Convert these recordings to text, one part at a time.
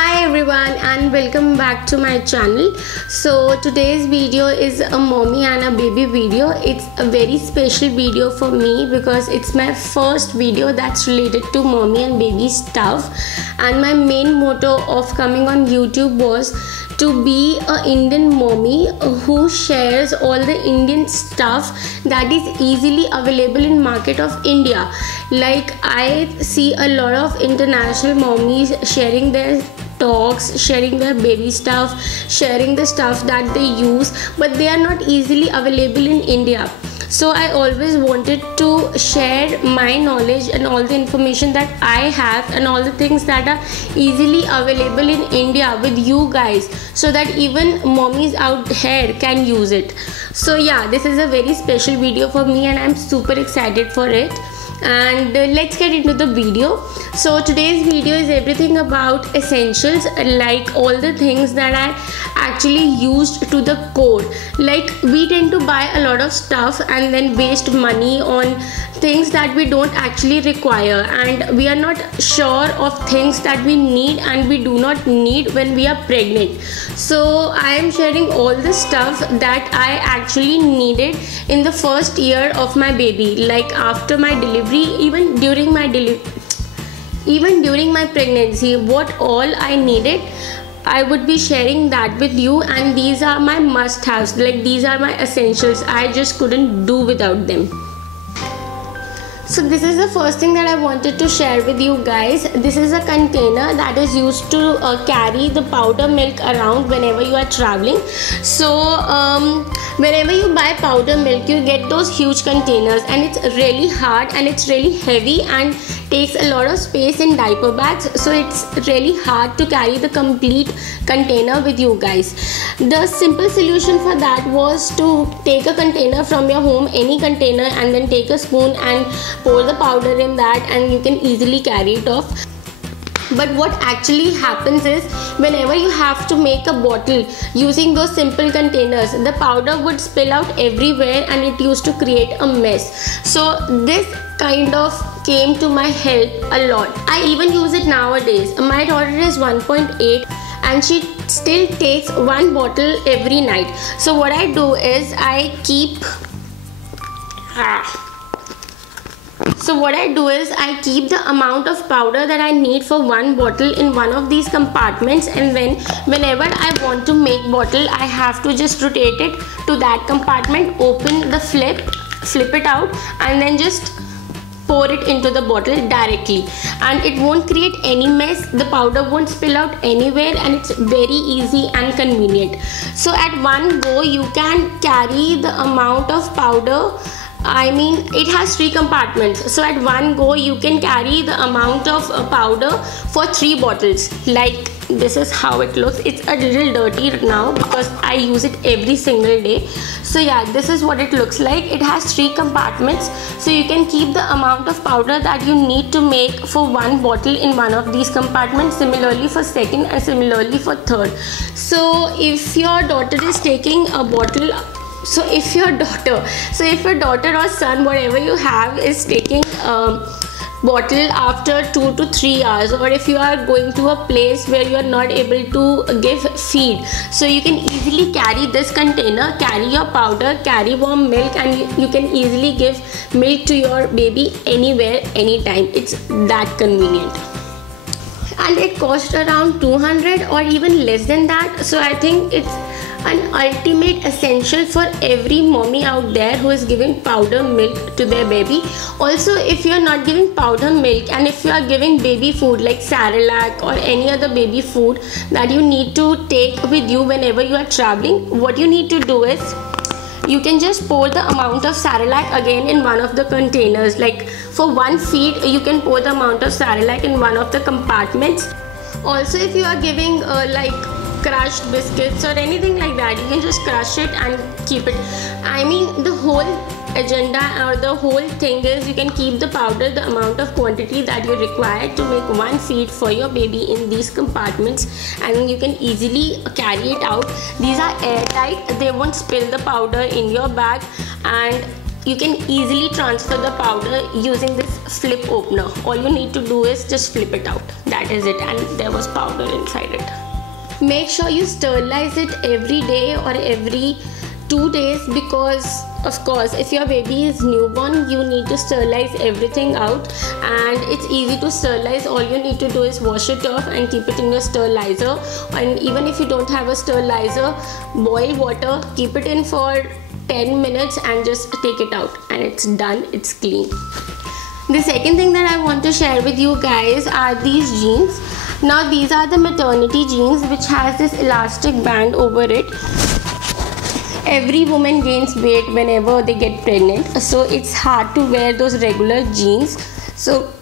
Hi everyone and welcome back to my channel. So today's video is a mommy and a baby video. It's a very special video for me because it's my first video that's related to mommy and baby stuff, and my main motto of coming on YouTube was to be a Indian mommy who shares all the Indian stuff that is easily available in market of India. Like I see a lot of international mommies sharing their talks, sharing their baby stuff, sharing the stuff that they use, but they are not easily available in India. So I always wanted to share my knowledge and all the information that I have and all the things that are easily available in India with you guys, so that even mommies out here can use it. So yeah, this is a very special video for me and I'm super excited for it. And let's get into the video. So today's video is everything about essentials, like all the things that I actually used to the core. Like we tend to buy a lot of stuff and then waste money on things that we don't actually require, and we are not sure of things that we need and we do not need when we are pregnant. So I am sharing all the stuff that I actually needed in the first year of my baby, like after my delivery, even during my pregnancy, what all I needed, I would be sharing that with you. And these are my must-haves, like these are my essentials. I just couldn't do without them. So this is the first thing that I wanted to share with you guys. This is a container that is used to carry the powder milk around whenever you are traveling. So whenever you buy powder milk, you get those huge containers, and it's really hard and it's really heavy and takes a lot of space in diaper bags, so it's really hard to carry the complete container with you guys. The simple solution for that was to take a container from your home, any container, and then take a spoon and pour the powder in that, and you can easily carry it off. But what actually happens is, whenever you have to make a bottle using those simple containers, the powder would spill out everywhere and it used to create a mess. So this kind of came to my help a lot. I even use it nowadays. My daughter is 1.8 and she still takes one bottle every night. So what I do is I keep the amount of powder that I need for one bottle in one of these compartments, and then whenever I want to make bottle, I have to just rotate it to that compartment, open the flip it out, and then just pour it into the bottle directly, and it won't create any mess. The powder won't spill out anywhere, and it's very easy and convenient. So at one go you can carry the amount of powder. I mean, it has 3 compartments, so at one go you can carry the amount of powder for 3 bottles. Like this is how it looks. It's a little dirty now because I use it every single day. So yeah, this is what it looks like. It has 3 compartments, so you can keep the amount of powder that you need to make for one bottle in one of these compartments, similarly for second and similarly for third. So if your daughter is taking a bottle, so if your daughter or son, whatever you have, is taking bottle after 2 to 3 hours, or if you are going to a place where you are not able to give feed, so you can easily carry this container, carry your powder, carry warm milk, and you can easily give milk to your baby anywhere, anytime. It's that convenient. And it costs around 200 or even less than that. So I think it's an ultimate essential for every mommy out there who is giving powder milk to their baby. Also, if you are not giving powder milk and if you are giving baby food like Cerelac or any other baby food that you need to take with you whenever you are traveling, what you need to do is you can just pour the amount of Cerelac again in one of the containers. Like for one feed, you can pour the amount of Cerelac in one of the compartments. Also, if you are giving like crushed biscuits or anything like that, you can just crush it and keep it. I mean, the whole agenda or the whole thing is you can keep the powder the amount of quantity that you require to make one feed for your baby in these compartments, and you can easily carry it out. These are airtight, they won't spill the powder in your bag, and you can easily transfer the powder using this flip opener. All you need to do is just flip it out. That is it, and there was powder inside it. Make sure you sterilize it every day or every 2 days, because of course if your baby is newborn, you need to sterilize everything out, and it's easy to sterilize. All you need to do is wash it off and keep it in your sterilizer. And even if you don't have a sterilizer, boil water, keep it in for 10 minutes and just take it out, and it's done, it's clean. The second thing that I want to share with you guys are these jeans. Now these are the maternity jeans which has this elastic band over it. Every woman gains weight whenever they get pregnant, so it's hard to wear those regular jeans so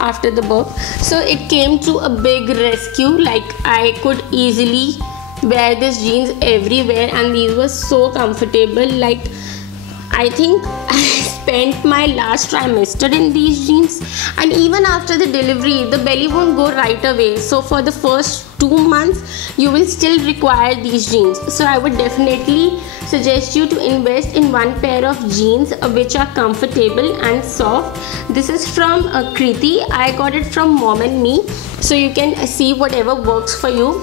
after the birth. So it came to a big rescue. Like, I could easily wear these jeans everywhere, and these were so comfortable. Like, I think I spent my last trimester in these jeans, and even after the delivery the belly won't go right away. So for the first 2 months you will still require these jeans. So I would definitely suggest you to invest in one pair of jeans which are comfortable and soft. This is from Kriti. I got it from Mom and Me, so you can see whatever works for you.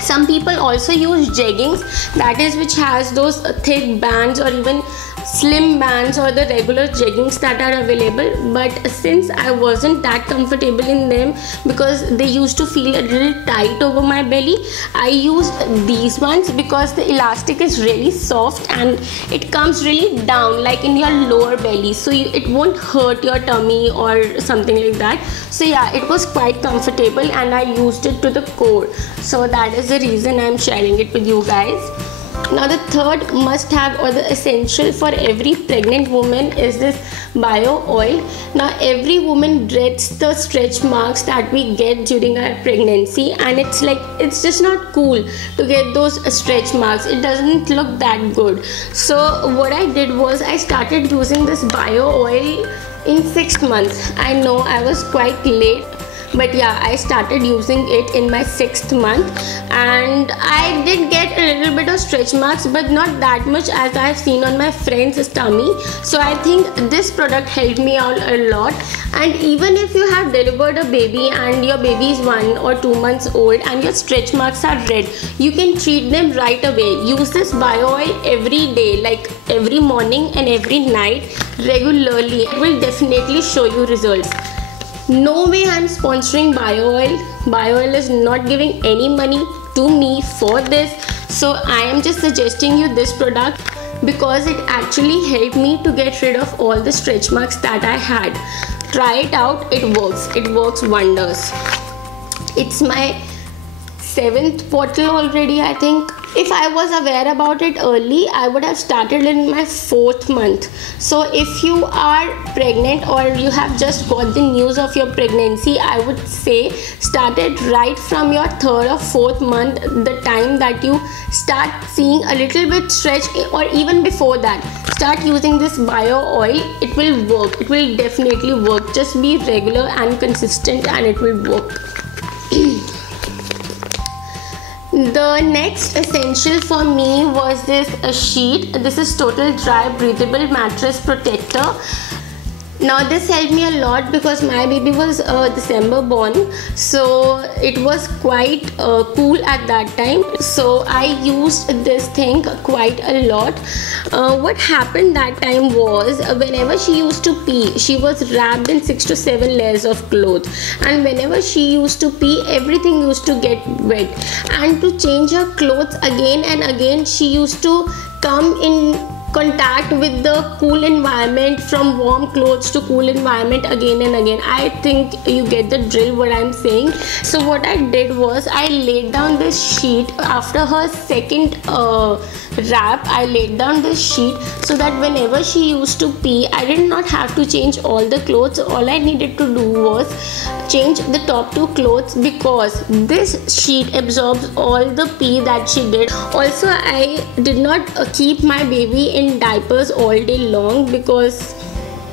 Some people also use jeggings, that is which has those thick bands or even slim bands or the regular jeggings that are available. But since I wasn't that comfortable in them because they used to feel a little tight over my belly, I used these ones because the elastic is really soft and it comes really down like in your lower belly, so it won't hurt your tummy or something like that. So yeah, it was quite comfortable and I used it to the core. So that is the reason I'm sharing it with you guys. Now the third must-have or the essential for every pregnant woman is this bio oil. Now every woman dreads the stretch marks that we get during our pregnancy, and it's just not cool to get those stretch marks. It doesn't look that good. So what I did was I started using this bio oil in 6th month. I know I was quite late, but yeah, I started using it in my 6th month, and I did get a little bit of stretch marks, but not that much as I've seen on my friend's tummy. So I think this product helped me out a lot. And even if you have delivered a baby and your baby is 1 or 2 months old and your stretch marks are red, you can treat them right away. Use this bio oil every day, like every morning and every night regularly. It will definitely show you results. No way I'm sponsoring bio oil. Bio oil is not giving any money to me for this. So I am just suggesting you this product because it actually helped me to get rid of all the stretch marks that I had. Try it out. It works wonders. It's my 7th bottle already, I think. If I was aware about it early, I would have started in my 4th month. So if you are pregnant or you have just got the news of your pregnancy, I would say start it right from your 3rd or 4th month, the time that you start seeing a little bit stretch, or even before that. Start using this bio oil. It will work. It will definitely work. Just be regular and consistent and it will work. The next essential for me was this sheet. This is Total Dry Breathable Mattress Protector. Now this helped me a lot because my baby was December born, so it was quite cool at that time. So I used this thing quite a lot. What happened that time was whenever she used to pee, she was wrapped in 6 to 7 layers of clothes, and whenever she used to pee, everything used to get wet. And to change her clothes again and again, she used to come in contact with the cool environment, from warm clothes to cool environment again and again. I think you get the drill what I'm saying. So what I did was I laid down this sheet after her second wrap. I laid down this sheet so that whenever she used to pee, I did not have to change all the clothes. All I needed to do was change the top 2 clothes, because this sheet absorbs all the pee that she did. Also, I did not keep my baby in diapers all day long because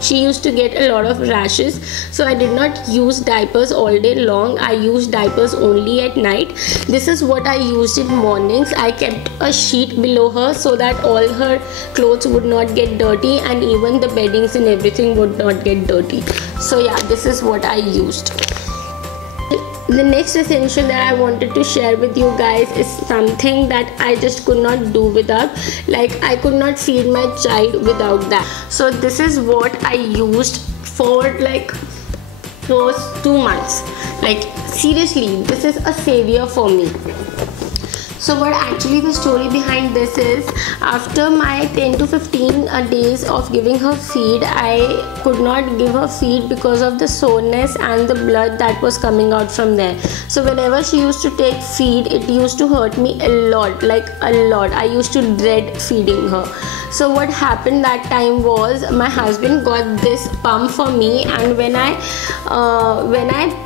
she used to get a lot of rashes. So I did not use diapers all day long. I used diapers only at night. This is what I used in mornings. I kept a sheet below her so that all her clothes would not get dirty, and even the beddings and everything would not get dirty. So yeah, this is what I used. The next essential that I wanted to share with you guys is something that I just could not do without. Like, I could not feed my child without that. So this is what I used for like first 2 months. Like, seriously, this is a savior for me. So what actually the story behind this is, after my 10 to 15 days of giving her feed, I could not give her feed because of the soreness and the blood that was coming out from there. So whenever she used to take feed, it used to hurt me a lot, like a lot. I used to dread feeding her. So what happened that time was, my husband got this pump for me, and when I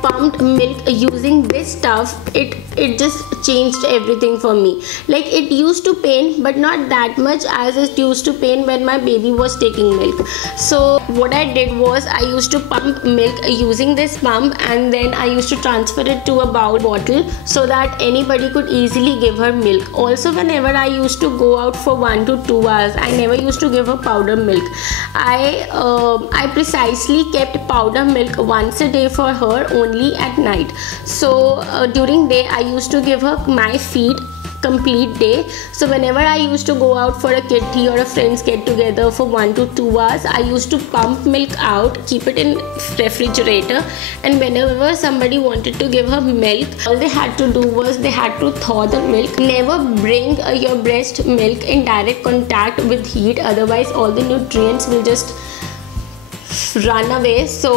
pumped milk using this stuff, it just changed everything for me. Like, it used to pain, but not that much as it used to pain when my baby was taking milk. So what I did was, I used to pump milk using this pump, and then I used to transfer it to a bottle so that anybody could easily give her milk. Also, whenever I used to go out for 1 to 2 hours, I never used to give her powder milk. I precisely kept powder milk once a day for her, only at night. So during day, I used to give her my feed complete day. So whenever I used to go out for a kitty or a friends get together for 1 to 2 hours, I used to pump milk out, keep it in refrigerator, and whenever somebody wanted to give her milk, all they had to do was they had to thaw the milk. Never bring your breast milk in direct contact with heat, otherwise all the nutrients will just run away. So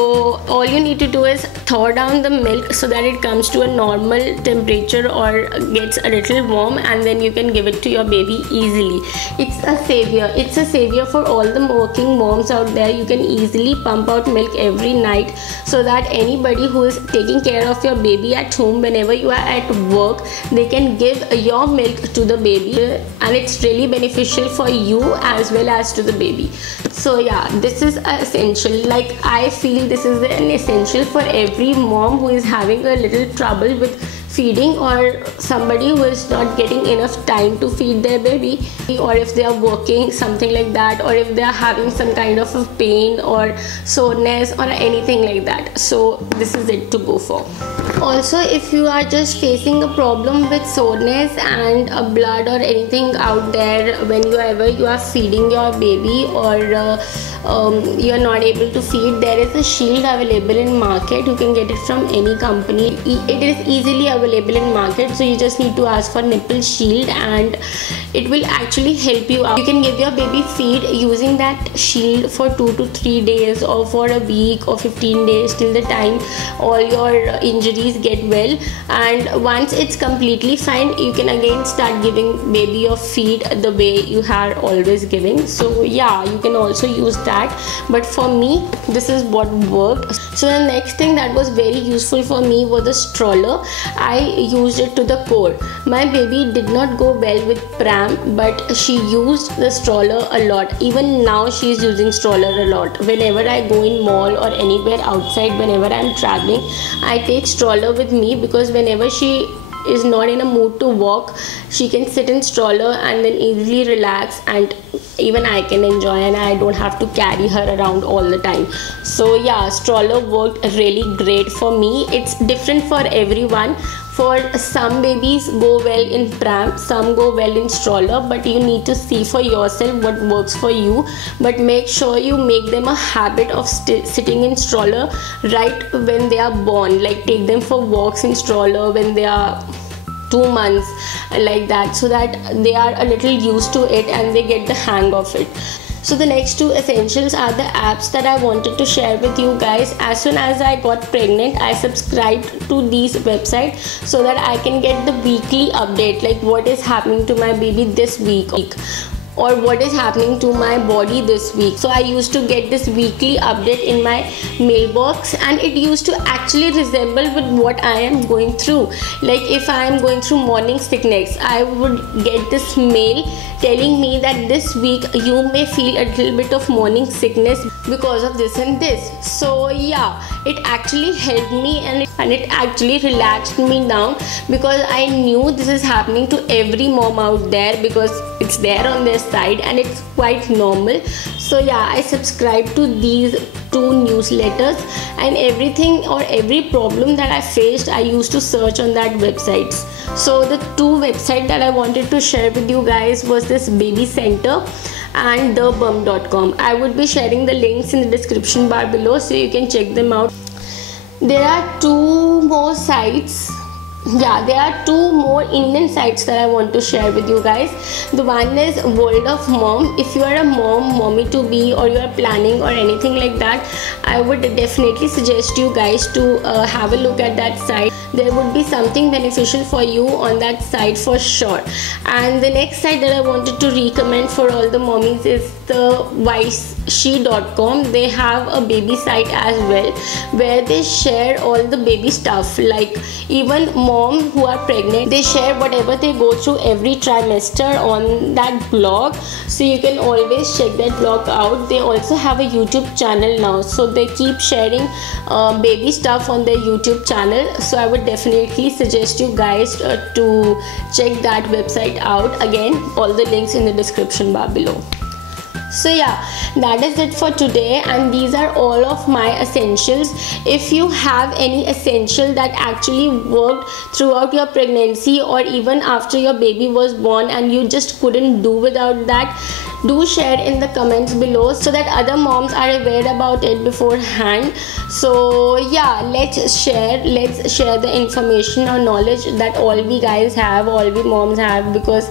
all you need to do is thaw down the milk so that it comes to a normal temperature or gets a little warm, and then you can give it to your baby easily. It's a savior. It's a savior for all the working moms out there. You can easily pump out milk every night so that anybody who is taking care of your baby at home, whenever you are at work, they can give your milk to the baby, and it's really beneficial for you as well as to the baby. So yeah, this is essential. Like, I feel this is an essential for every mom who is having a little trouble with feeding, or somebody who is not getting enough time to feed their baby, or if they are working, something like that, or if they are having some kind of a pain or soreness or anything like that. So this is it to go for. Also, if you are just facing a problem with soreness and blood or anything out there whenever you are feeding your baby, or you are not able to feed, there is a shield available in market. You can get it from any company. It is easily available in market, so you just need to ask for nipple shield, and it will actually help you out. You can give your baby feed using that shield for 2 to 3 days, or for a week, or 15 days, till the time all your injuries get well. And once it's completely fine, you can again start giving baby your feed the way you are always giving. So yeah, you can also use that, but for me, this is what worked. So the next thing that was very useful for me was the stroller. I used it to the core. My baby did not go well with pram, but she used the stroller a lot. Even now she is using stroller a lot. Whenever I go in mall or anywhere outside, whenever I am traveling, I take stroller with me, because whenever she is not in a mood to walk, she can sit in stroller and then easily relax, and even I can enjoy, and I don't have to carry her around all the time. So yeah, stroller worked really great for me. It's different for everyone. For some babies go well in pram, some go well in stroller, but you need to see for yourself what works for you. But make sure you make them a habit of sitting in stroller right when they are born. Like, take them for walks in stroller when they are 2 months, like that, so that they are a little used to it and they get the hang of it. So the next two essentials are the apps that I wanted to share with you guys. As soon as I got pregnant, I subscribed to these websites so that I can get the weekly update, like what is happening to my baby this week. or what is happening to my body this week. So I used to get this weekly update in my mailbox, and it used to actually resemble with what I am going through. Like if I am going through morning sickness, I would get this mail telling me that this week you may feel a little bit of morning sickness because of this and this. So yeah, it actually helped me, and it actually relaxed me down, because I knew this is happening to every mom out there, because it's there on their side and it's quite normal. So yeah, I subscribed to these 2 newsletters, and everything or every problem that I faced, I used to search on that websites. So the 2 websites that I wanted to share with you guys was this Baby Center and thebum.com. I would be sharing the links in the description bar below, so you can check them out. There are 2 more sites. Yeah, there are 2 more Indian sites that I want to share with you guys. The one is World of Mom. If you are a mommy to be, or you are planning or anything like that, I would definitely suggest you guys to have a look at that site. There would be something beneficial for you on that site for sure. And the next site that I wanted to recommend for all the mommies is the wiseshe.com. They have a baby site as well, where they share all the baby stuff. Like even mom who are pregnant, they share whatever they go through every trimester on that blog, so you can always check that blog out. They also have a YouTube channel now, so they keep sharing baby stuff on their YouTube channel. So I would definitely suggest you guys to check that website out. Again, all the links in the description bar below. So yeah, that is it for today, and these are all of my essentials. If you have any essential that actually worked throughout your pregnancy, or even after your baby was born and you just couldn't do without that, do share in the comments below, so that other moms are aware about it beforehand. So yeah, let's share the information or knowledge that all we guys have, all we moms have, because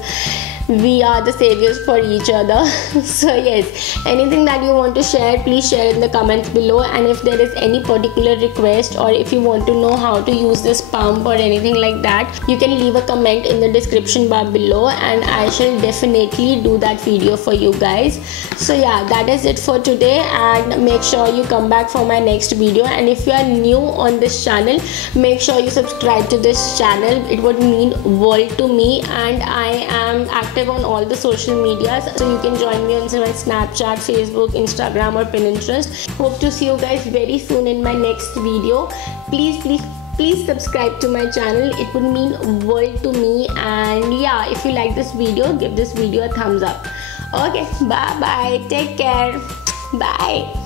we are the saviors for each other. So yes, anything that you want to share, please share in the comments below. And if there is any particular request, or if you want to know how to use this pump or anything like that, you can leave a comment in the description bar below, and I shall definitely do that video for you guys. So yeah, that is it for today, and make sure you come back for my next video. And if you are new on this channel, make sure you subscribe to this channel. It would mean world to me, and I am active on all the social medias, so you can join me on my Snapchat, Facebook, Instagram or Pinterest. Hope to see you guys very soon in my next video. Please subscribe to my channel. It would mean world to me. And yeah, if you like this video, give this video a thumbs up. Okay, bye bye, take care, bye.